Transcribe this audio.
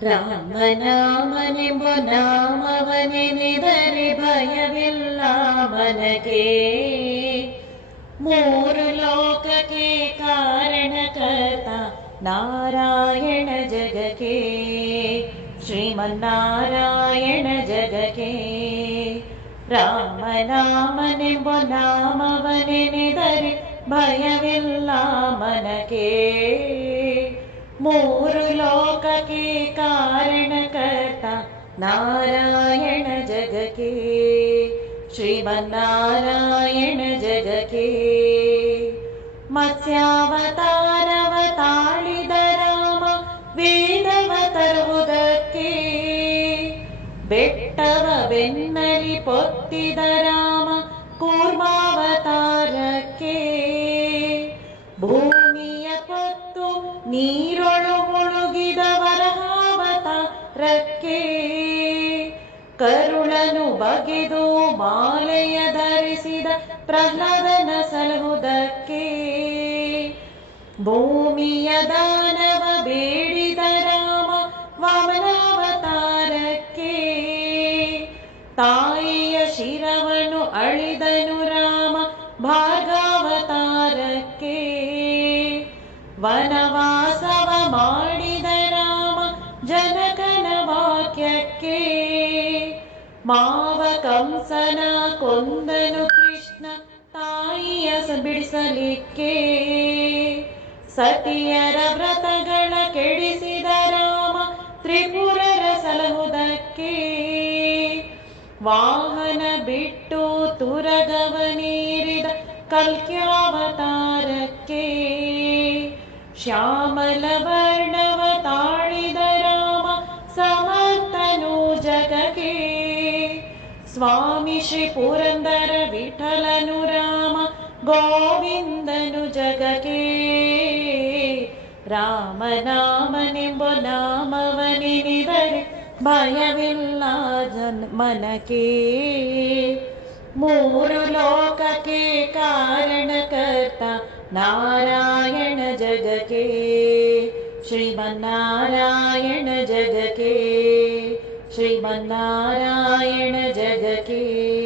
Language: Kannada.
ರಾಮನಾಮನೆಂಬ ನಾಮವನೆನೆದರೆ ಭಯವಿಲ್ಲ ಮನಗೆ. ಮೂರು ಲೋಕಕ್ಕೆ ಕಾರಣಕರ್ತ ನಾರಾಯಣ ಜಗಕ್ಕೆ, ಶ್ರೀಮನ್ನಾರಾಯಣ ಜಗಕ್ಕೆ. ರಾಮನಾಮನೆಂಬ ನಾಮವನೆನೆದರೆ ಭಯವಿಲ್ಲ ಮನಗೆ. ಮೂರು ಲೋಕಕ್ಕೆ ಕಾರಣಕರ್ತ ನಾರಾಯಣ ಜಗಕ್ಕೆ, ಶ್ರೀಮನ್ನಾರಾಯಣ ಜಗಕ್ಕೆ. ಮತ್ಸ್ಯಾವತಾರವ ತಾಳಿದ ರಾಮ ವೇದವ ತರುವುದಕ್ಕೆ, ಬೆಟ್ಟವ ಬೆನ್ನಲಿ ಪೊತ್ತಿದ ರಾಮ ಕೂರ್ಮಾವತಾರಕ್ಕೆ. ಭೂಮಿಯ ಪೊತ್ತು ನೀರೊಳು ಮುಳುಗಿದ ವರಹಾವತಾರಕ್ಕೆ, ಕರುಳನು ಬಗೆದು ಮಾಲೆಯ ಧರಿಸಿದ ಪ್ರಹ್ಲಾದನ ಸಲಹುದಕ್ಕೆ. ಭೂಮಿಯ ದಾನವ ಬೇಡಿದ ರಾಮ ವಾಮನಾವತಾರಕ್ಕೆ, ತಾಯಿಯ ಶಿರವನು ಅಳಿದನು ರಾಮ ಭಾರ್ಗಾವತಾರಕ್ಕೆ. ವನವಾಸವ ಮಾಡಿದ ರಾಮ ಜನಕನ ವಾಕ್ಯಕ್ಕೆ, ಮಾವ ಕಂಸನ ಕೊಂದನು ಕೃಷ್ಣ ತಾಯಿಯ ಬಿಡಿಸಲಿಕ್ಕೆ. ಸತಿಯರ ವ್ರತಗಳ ಕೆಡಿಸಿದ ರಾಮ ತ್ರಿಪುರರ ಸಲಹುದಕ್ಕೆ. ವಾಹನ ಬಿಟ್ಟು ತುರಗವನೇರಿದ ಕಲ್ಕ್ಯಾವತಾರಕ್ಕೆ, ಶ್ಯಾಮಲ ವರ್ಣವ ತಾಳಿದ ರಾಮ ಸಮರ್ಥನು ಜಗಕ್ಕೆ. ಸ್ವಾಮಿ ಶ್ರೀ ಪುರಂದರ ವಿಠಲನು ರಾಮ ಗೋವಿಂದನು ಜಗಕ್ಕೆ. ರಾಮನಾಮನೆಂಬ ನಾಮವನೆನೆದರೆ ಭಯವಿಲ್ಲ ಮನಕ್ಕೆ. ಮೂರು ಲೋಕಕ್ಕೆ ಕಾರಣಕರ್ತ ನಾರಾಯಣ ಜಗಕ್ಕೆ, ಶ್ರೀಮನ್ನಾರಾಯಣ ಜಗಕ್ಕೆ, ಶ್ರೀಮನ್ನಾರಾಯಣ ಜಗಕ್ಕೆ.